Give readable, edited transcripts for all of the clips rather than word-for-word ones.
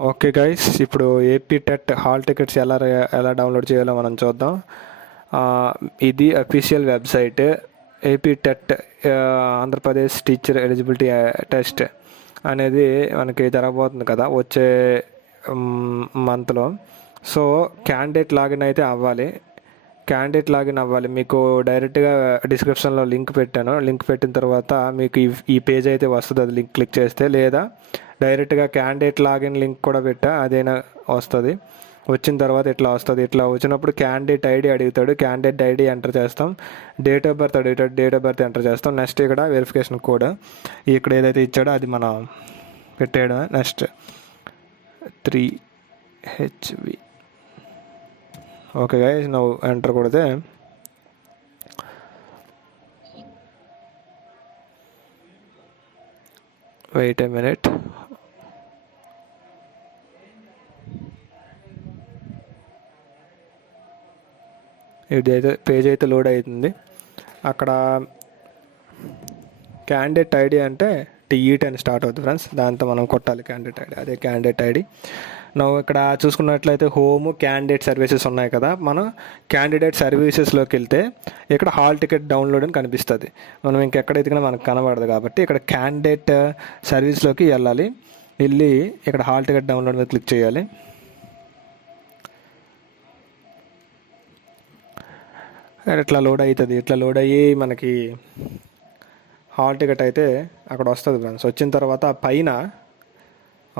Okay guys, ఇప్పుడు AP TET hall tickets ఎలా download చేయాలో మనం చూద్దాం. ఇది official website. AP TET Andhra Pradesh teacher eligibility test అనేది మనకి జరగబోతుంది కదా వచ్చే మంత్లో. సో క్యాండిడేట్ లాగిన్ అయితే అవ్వాలి. మీకు డైరెక్ట్గా డిస్క్రిప్షన్లో లింక్ పెట్టాను. లింక్ పెట్టిన తర్వాత మీకు ఈ పేజ్ అయితే వస్తుంది. అది లింక్ క్లిక్ చేస్తే, లేదా డైరెక్ట్గా క్యాండిడేట్ లాగిన్ లింక్ కూడా పెట్టా, అదైనా వస్తుంది. వచ్చిన తర్వాత ఇట్లా వస్తుంది. ఇట్లా వచ్చినప్పుడు క్యాండిడేట్ ఐడి అడుగుతాడు. క్యాండిడేట్ ఐడి ఎంటర్ చేస్తాం. డేట్ ఆఫ్ బర్త్ అడుగుతాడు. డేట్ ఆఫ్ బర్త్ ఎంటర్ చేస్తాం. నెక్స్ట్ ఇక్కడ వెరిఫికేషన్ కోడ్ ఇక్కడ ఏదైతే ఇచ్చాడో అది మనం పెట్టేయడం. Next 3HV. ఓకే గైస్, నువ్వు ఎంటర్ కొడితే వెయిట్ ఏ మినిట్. ఇదైతే పేజ్ అయితే లోడ్ అవుతుంది. అక్కడ క్యాండిడేట్ ఐడి అంటే TET అని స్టార్ట్ అవుతుంది ఫ్రెండ్స్. దాంతో మనం కొట్టాలి క్యాండిడేట్ ఐడి. అదే క్యాండిడేట్ ఐడి. నువ్వు ఇక్కడ చూసుకున్నట్లయితే హోమ్ క్యాండిడేట్ సర్వీసెస్ ఉన్నాయి కదా. మనం క్యాండిడేట్ సర్వీసెస్లోకి వెళ్తే ఇక్కడ హాల్ టికెట్ డౌన్లోడ్ అని కనిపిస్తుంది. మనం ఇంకెక్కడైతే మనకు కనబడదు కాబట్టి ఇక్కడ క్యాండిడేట్ సర్వీస్లోకి వెళ్ళి ఇక్కడ హాల్ టికెట్ డౌన్లోడ్ మీద క్లిక్ చేయాలి. ఇట్లా లోడ్ అవుతుంది. ఇట్లా లోడ్ అయ్యి మనకి హాల్ టికెట్ అయితే అక్కడ వస్తుంది ఫ్రెండ్స్. వచ్చిన తర్వాత పైన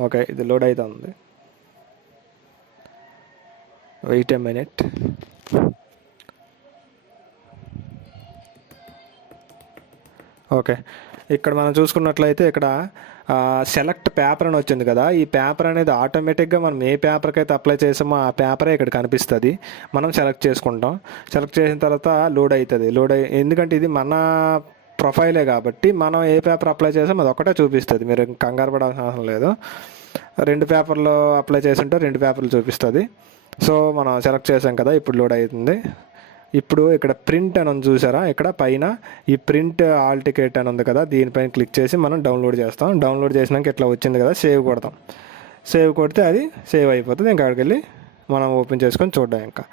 ఓకే ఇది లోడ్ అవుతుంది. Wait a minute. ఓకే, ఇక్కడ మనం చూసుకున్నట్లయితే ఇక్కడ సెలెక్ట్ పేపర్ అని వచ్చింది కదా. ఈ పేపర్ అనేది ఆటోమేటిక్గా మనం ఏ పేపర్కి అయితే అప్లై చేసామో ఆ పేపరే ఇక్కడ కనిపిస్తుంది. మనం సెలెక్ట్ చేసుకుంటాం. సెలెక్ట్ చేసిన తర్వాత లోడ్ అవుతుంది. ఎందుకంటే ఇది మన ప్రొఫైలే కాబట్టి మనం ఏ పేపర్ అప్లై చేసామో అది ఒకటే చూపిస్తుంది. మీరు కంగారు పడాల్సిన అవసరం లేదు. 2 పేపర్లు అప్లై చేసి ఉంటే 2 పేపర్లు చూపిస్తుంది. సో మనం సెలెక్ట్ చేసాం కదా, ఇప్పుడు లోడ్ అవుతుంది. ఇప్పుడు ఇక్కడ ప్రింట్ అని ఉంది చూసారా, ఇక్కడ పైన ఈ ప్రింట్ హాల్ టికెట్ అని ఉంది కదా, దీనిపైన క్లిక్ చేసి మనం డౌన్లోడ్ చేస్తాం. డౌన్లోడ్ చేసినాక ఇట్లా వచ్చింది కదా, సేవ్ కొడతాం. సేవ్ కొడితే అది సేవ్ అయిపోతుంది. ఇంకా అక్కడికి వెళ్ళి మనం ఓపెన్ చేసుకొని చూద్దాం ఇంకా.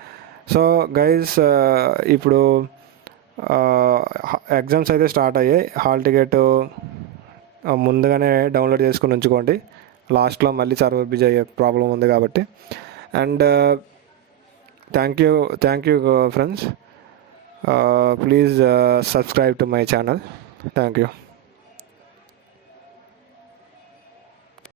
సో గైస్, ఇప్పుడు ఎగ్జామ్స్ అయితే స్టార్ట్ అయ్యాయి. హాల్ టికెట్ ముందుగానే డౌన్లోడ్ చేసుకుని ఉంచుకోండి. లాస్ట్లో మళ్ళీ సర్వర్ బిజీ అయ్యే ప్రాబ్లం ఉంది కాబట్టి. And thank you friends. Please subscribe to my channel. Thank you.